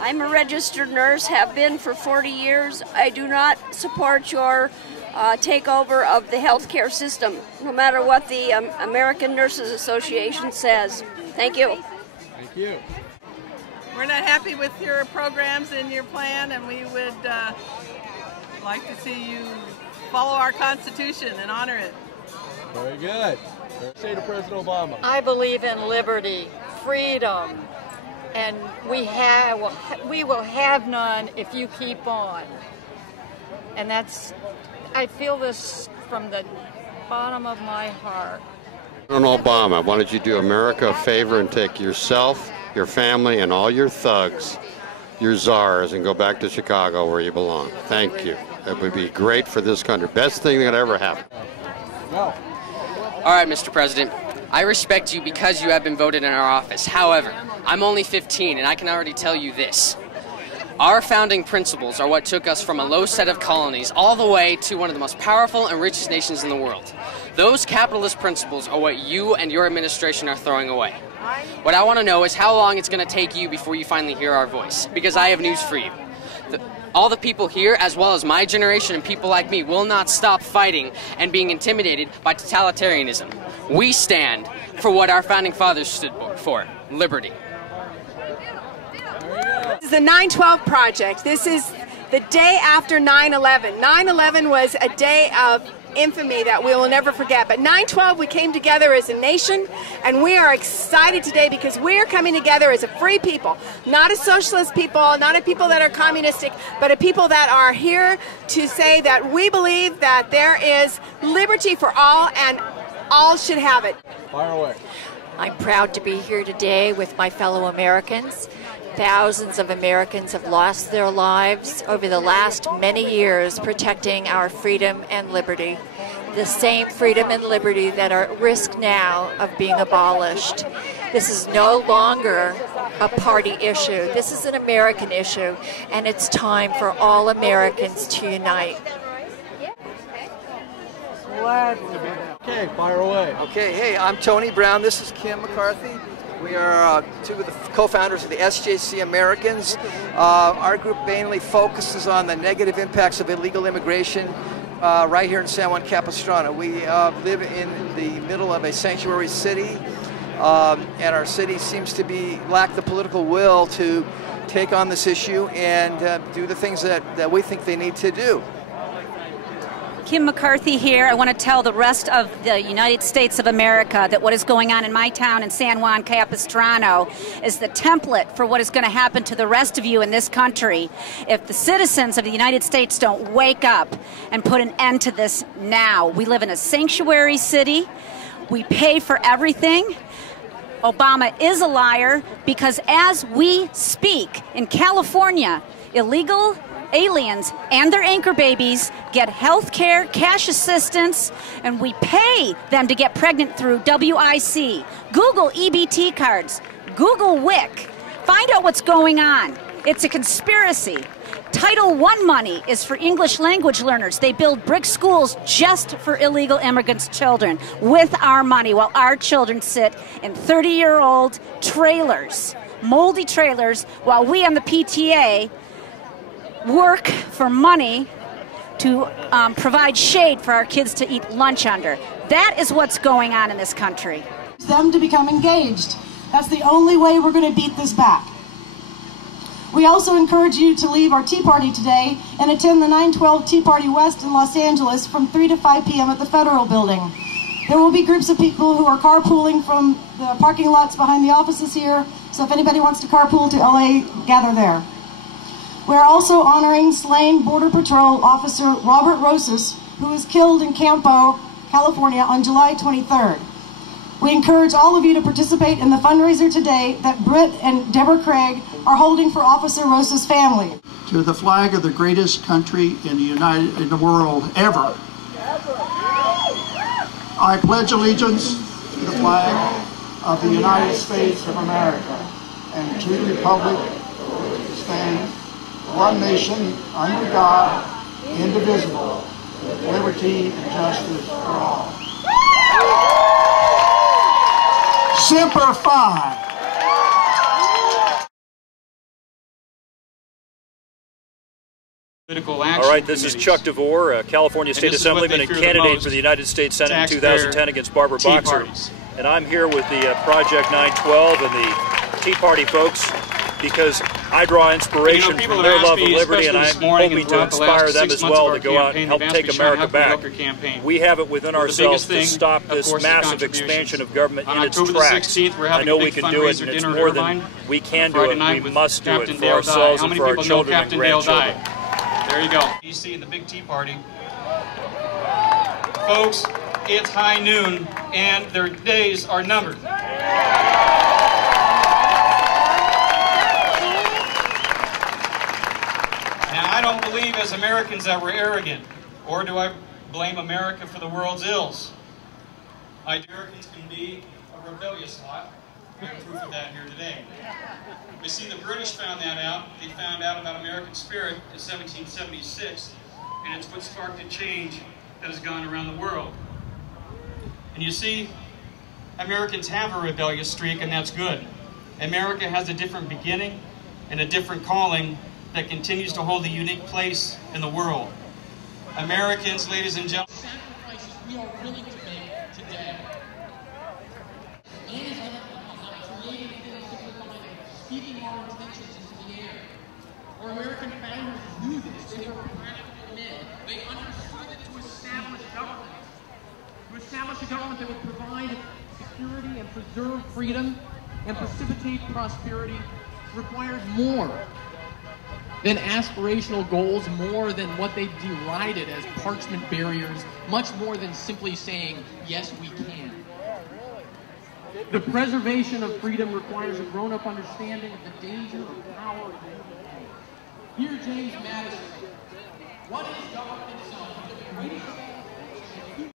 I'm a registered nurse, have been for 40 years. I do not support your takeover of the healthcare system, no matter what the American Nurses Association says. Thank you. Thank you. We're not happy with your programs and your plan, and we would like to see you follow our Constitution and honor it. Very good. Say to President Obama. I believe in liberty, freedom, and we will have none if you keep on. And I feel this from the bottom of my heart. President Obama, why don't you do America a favor and take yourself, your family, and all your thugs, your czars, and go back to Chicago where you belong. Thank you. It would be great for this country. Best thing that ever happened. Go. All right, Mr. President, I respect you because you have been voted in our office. However, I'm only 15, and I can already tell you this. Our founding principles are what took us from a low set of colonies all the way to one of the most powerful and richest nations in the world. Those capitalist principles are what you and your administration are throwing away. What I want to know is how long it's going to take you before you finally hear our voice, because I have news for you. All the people here, as well as my generation and people like me, will not stop fighting and being intimidated by totalitarianism. We stand for what our founding fathers stood for, liberty. This is the 9/12 Project. This is the day after 9/11. 9/11 was a day of infamy that we will never forget. But 9/12, we came together as a nation, and we are excited today because we are coming together as a free people, not a socialist people, not a people that are communistic, but a people that are here to say that we believe that there is liberty for all and all should have it. Fire away. I'm proud to be here today with my fellow Americans. Thousands of Americans have lost their lives over the last many years protecting our freedom and liberty. The same freedom and liberty that are at risk now of being abolished. This is no longer a party issue. This is an American issue, and it's time for all Americans to unite. Okay, fire away. Okay, hey, I'm Tony Brown. This is Kim McCarthy. We are two of the co-founders of the SJC Americans. Our group mainly focuses on the negative impacts of illegal immigration right here in San Juan Capistrano. We live in the middle of a sanctuary city, and our city seems to lack the political will to take on this issue and do the things that we think they need to do. Kim McCarthy here. I want to tell the rest of the United States of America that what is going on in my town in San Juan Capistrano is the template for what is going to happen to the rest of you in this country if the citizens of the United States don't wake up and put an end to this now. We live in a sanctuary city. We pay for everything. Obama is a liar because as we speak in California, illegal aliens and their anchor babies get health care, cash assistance, and we pay them to get pregnant through WIC. Google EBT cards. Google WIC. Find out what's going on. It's a conspiracy. Title I money is for English language learners. They build brick schools just for illegal immigrants' children with our money while our children sit in 30-year-old trailers, moldy trailers, while we on the PTA work for money to provide shade for our kids to eat lunch under. That is what's going on in this country. Them to become engaged. That's the only way we're going to beat this back. We also encourage you to leave our Tea Party today and attend the 9/12 Tea Party West in Los Angeles from 3 to 5 p.m. at the Federal Building. There will be groups of people who are carpooling from the parking lots behind the offices here, so if anybody wants to carpool to LA, gather there. We're also honoring slain Border Patrol Officer Robert Rosas, who was killed in Campo, California on July 23rd. We encourage all of you to participate in the fundraiser today that Britt and Deborah Craig are holding for Officer Rosas' family. To the flag of the greatest country in the world ever. I pledge allegiance to the flag of the United States of America and to the republic which stands one nation, under God, indivisible, with liberty and justice for all. Semper Fi. All right, this is Chuck DeVore, California State Assemblyman and candidate for the United States Senate in 2010 against Barbara Boxer. And I'm here with the Project 912 and the Tea Party folks because I draw inspiration from their love of liberty, and I'm hoping to inspire them as well to go out and help take America back. We have it within ourselves to stop this massive expansion of government in its tracks. I know we can do it, and it's more than we can do it. We must do it for ourselves and for our children and grandchildren. There you go. DC and the big Tea Party. Folks, it's high noon, and their days are numbered. Now, I don't believe as Americans that we're arrogant, or do I blame America for the world's ills. Americans can be a rebellious lot. We have proof of that here today. You see, the British found that out. They found out about American spirit in 1776, and it's what sparked a change that has gone around the world. And you see, Americans have a rebellious streak, and that's good. America has a different beginning and a different calling that continues to hold a unique place in the world. Americans, ladies and gentlemen, sacrifices we are willing to make today. Keeping our intentions into the air. Our American founders knew this. They were practical men. They understood that to establish a government that would provide security and preserve freedom and precipitate prosperity required more than aspirational goals, more than what they derided as parchment barriers, much more than simply saying, yes, we can. The preservation of freedom requires a grown-up understanding of the danger of power. Here, James Madison, what is government itself? The greatest